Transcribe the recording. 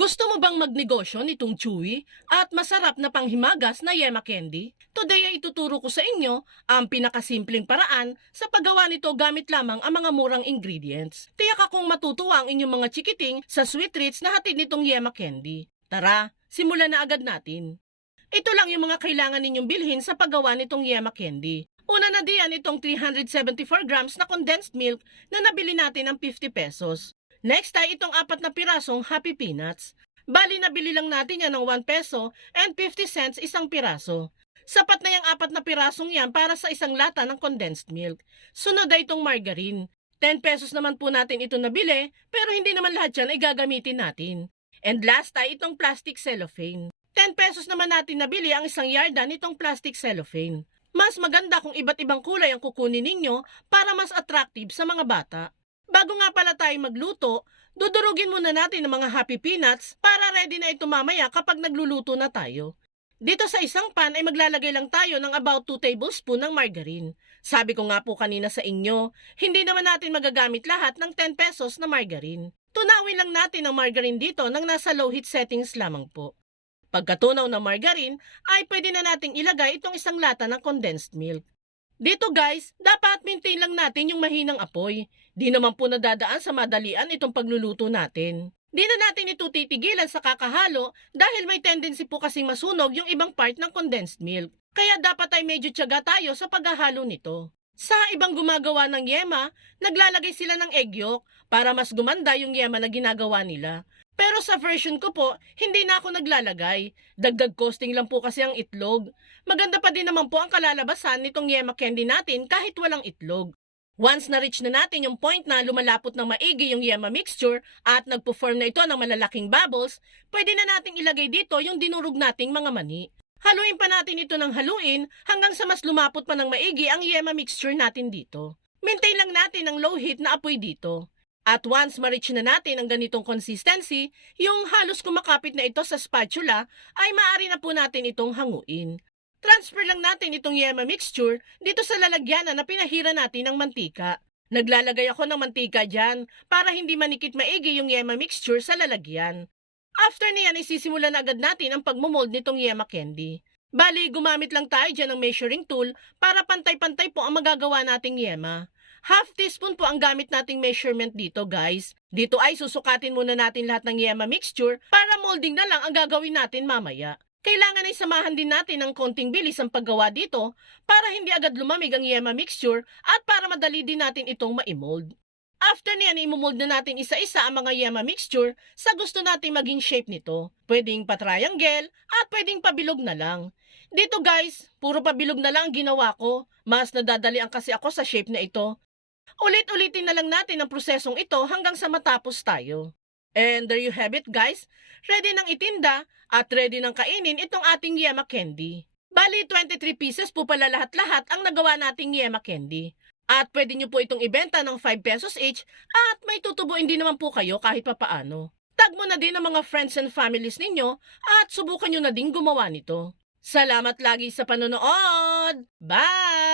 Gusto mo bang magnegosyo nitong chewy at masarap na panghimagas na Yema Candy? Today ay ituturo ko sa inyo ang pinakasimpleng paraan sa paggawa nito gamit lamang ang mga murang ingredients. Tiyak akong matutuwa ang inyong mga chikiting sa sweet treats na hatid nitong Yema Candy. Tara, simulan na agad natin. Ito lang yung mga kailangan ninyong bilhin sa paggawa nitong Yema Candy. Una na diyan itong 374 grams na condensed milk na nabili natin ng 50 pesos. Next ay itong apat na pirasong Happy Peanuts. Bali nabili lang natin yan ng 1 peso and 50 cents isang piraso. Sapat na yung apat na pirasong yan para sa isang lata ng condensed milk. Sunod ay itong margarine. 10 pesos naman po natin ito nabili pero hindi naman lahat yan ay gagamitin natin. And last ay itong plastic cellophane. 10 pesos naman natin nabili ang isang yarda nitong plastic cellophane. Mas maganda kung iba't ibang kulay ang kukunin ninyo para mas attractive sa mga bata. Bago nga pala tayo magluto, dudurugin muna natin ang mga happy peanuts para ready na ito mamaya kapag nagluluto na tayo. Dito sa isang pan ay maglalagay lang tayo ng about 2 tablespoon ng margarine. Sabi ko nga po kanina sa inyo, hindi naman natin magagamit lahat ng 10 pesos na margarine. Tunawin lang natin ang margarine dito nang nasa low heat settings lamang po. Pagkatunaw ng margarine ay pwede na nating ilagay itong isang lata ng condensed milk. Dito guys, dapat maintain lang natin yung mahinang apoy. Di naman po nadadaan sa madalian itong pagluluto natin. Di na natin ito titigilan sa kakahalo dahil may tendency po kasing masunog yung ibang part ng condensed milk. Kaya dapat ay medyo tiyaga tayo sa paghahalo nito. Sa ibang gumagawa ng yema, naglalagay sila ng egg yolk para mas gumanda yung yema na ginagawa nila. Pero sa version ko po, hindi na ako naglalagay. Dagdag costing lang po kasi ang itlog. Maganda pa din naman po ang kalalabasan nitong yema candy natin kahit walang itlog. Once na-reach na natin yung point na lumalapot ng maigi yung yema mixture at nagpo-form na ito ng malalaking bubbles, pwede na nating ilagay dito yung dinurog nating mga mani. Haluin pa natin ito ng haluin hanggang sa mas lumapot pa ng maigi ang yema mixture natin dito. Maintain lang natin ang low heat na apoy dito. At once ma-reach na natin ang ganitong consistency, yung halos kumakapit na ito sa spatula, ay maaari na po natin itong hanguin. Transfer lang natin itong yema mixture dito sa lalagyanan na pinahira natin ng mantika. Naglalagay ako ng mantika dyan para hindi manikit maigi yung yema mixture sa lalagyan. After niyan, isisimulan na agad natin ang pagmumold nitong yema candy. Bali, gumamit lang tayo dyan ng measuring tool para pantay-pantay po ang magagawa nating yema. Half teaspoon po ang gamit nating measurement dito guys. Dito ay susukatin muna natin lahat ng yema mixture para molding na lang ang gagawin natin mamaya. Kailangan ay samahan din natin ng konting bilis ang paggawa dito para hindi agad lumamig ang yema mixture at para madali din natin itong ma-mold. After niyan, imumold na natin isa-isa ang mga yema mixture sa gusto nating maging shape nito. Pwedeng pa-triangle at pwedeng pabilog na lang. Dito guys, puro pabilog na lang ang ginawa ko. Mas nadadali ang kasi ako sa shape na ito. Ulit-ulitin na lang natin ang prosesong ito hanggang sa matapos tayo. And there you have it guys. Ready nang itinda at ready nang kainin itong ating yema candy. Bali 23 pieces po pala lahat-lahat ang nagawa nating yema candy. At pwede nyo po itong ibenta ng 5 pesos each at may tutubuin din naman po kayo kahit papaano. Tag mo na din ang mga friends and families ninyo at subukan nyo na din gumawa nito. Salamat lagi sa panonood! Bye!